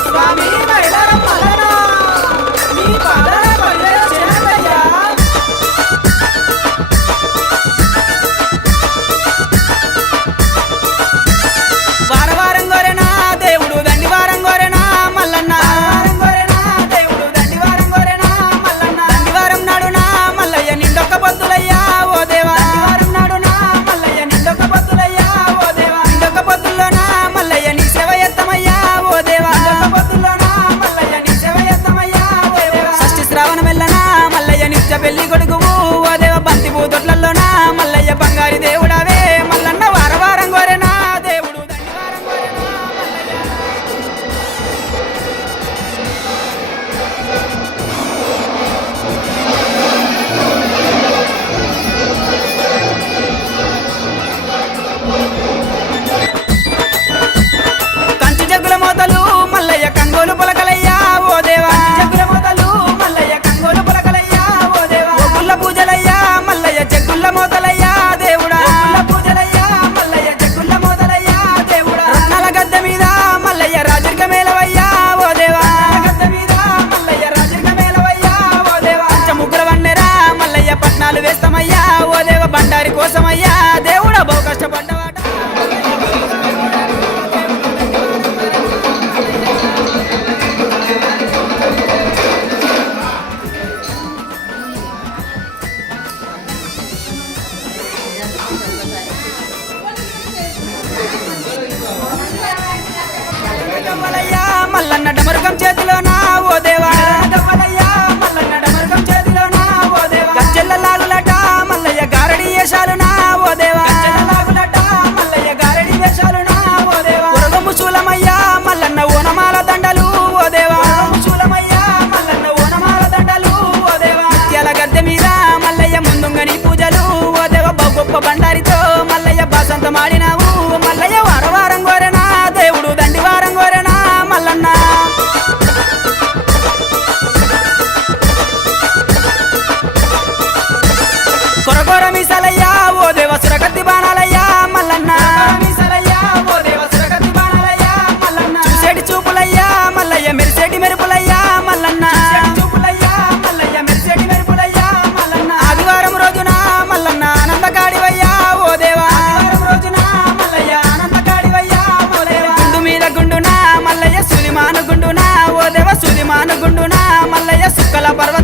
స్వామి మైలారం మల్లన నీ పాదాల పల్లెల శరణయ్యా వారవారం గోరెనా దేవుడు దండివారం గోరెనా మల్లన్న దేవుడు దండివారం గోరెనా మల్లన్న దండివారం నాడునా మల్లయ్య నిండొక్క పొద్దులయ్యా ఓ దేవా దండివారం నాడునా మల్లయ్య నిండొక్క పొద్దులయ్యా ఓ దేవా నిండొక్క పొద్దుల్లోనా మల్లయ్య నీ సేవ ఎత్తమయ్యా ఓ దేవా నిండొక్క పొద్దుల్లోనా మల్లయ్య నీ సేవ ఎత్తమయ్యా ఓ దేవా షష్ఠి శ్రావణ మెల్లనా మల్లయ్య నిత్య పెళ్లి కొడుకువు ఓ దేవ బంతి పూతొట్లలోనా మల్లయ్య బంగారి దేవుడావే మల్లన్న వారవారం గోరెనా దేవుడు దండివారం గోరెనా కంచి జగ్గుల మోతలు మల్లయ్య కంగోలు పొలకలయ్యా ఓ దేవా జగ్గుల మోతలు మల్లయ్య కంగోలు పొలకలయ్యా ఓ దేవా గుల్ల పూజలయ్యా మల్లయ్య జగ్గుల మోతలయ్యా దేవుడా గుల్ల పూజలయ్యా మల్లయ్య జగ్గుల మోతలయ్యా దేవుడా రత్నాల గద్దె మీద మల్లయ్య రాజరిక మేలవయ్యా ఓ దేవా గద్దె మీద మల్లయ్య రాజరిక మేలవయ్యా ఓ దేవా పంచముగ్గుల వన్నెరా మల్లయ్య పట్నాలు వేస్తామయ్యా ఓ దేవ బండారి కోసమయ్యా దేవుడా బహు కష్టపడ్డవాట గవ్వలయ్యా మల్లన్న డమరుకం చేతిలోనా ఓ దేవా గవ్వలయ్యా మల్లన్న డమరుకం చేతిలోనా ఓ దేవా గజ్జెల్ల లాగులట మల్లయ్య గారడి వేషాలునా ఓ దేవా గజ్జెల్ల లాగులట మల్లయ్య గారడి వేషాలునా ఓ దేవా ఉరగము శూలమయ్యా మల్లన్న ఓనమాల దండలు ఓ దేవా ఉరగము శూలమయ్యా మల్లన్న ఓనమాల దండలు ఓ దేవా ముత్యాల గద్దె మీద మల్లయ్య ముందుంగని పూజలు ఓ దేవ బహు గొప్ప బండారితో మల్లయ్య బాసంత మాడినావు మల్లయ్య వారవారం గోరెనా దేవుడు దండివారం గోరెనా మల్లన్న కొరకొర మీసాలయ్యా ఓ దేవ సురగతి బాణాలయ్యా మల్లన్న మీసాలయ్యా ఓ దేవ సురగతి బాణాలయ్యా మల్లన్న చూసేటి చూపులయ్యా మల్లయ్య మెరిసేటి మెరుపులయ్యా మల్లన్న చూపులయ్యా మల్లయ్య మెరిసేటి మెరుపులయ్యా మల్లన్న ఆదివారం రోజున మల్లన్న ఆనందకాడివయ్యా ఓ దేవా ఆదివారం రోజున మల్లయ్య ఆనందకాడివయ్యా ఓ దేవా గుండు మీద గుండునా మల్లయ్య సులిమాను గుండునా ఓ దేవ సులిమాను గుండునా మల్లయ్య సుక్కల పర్వ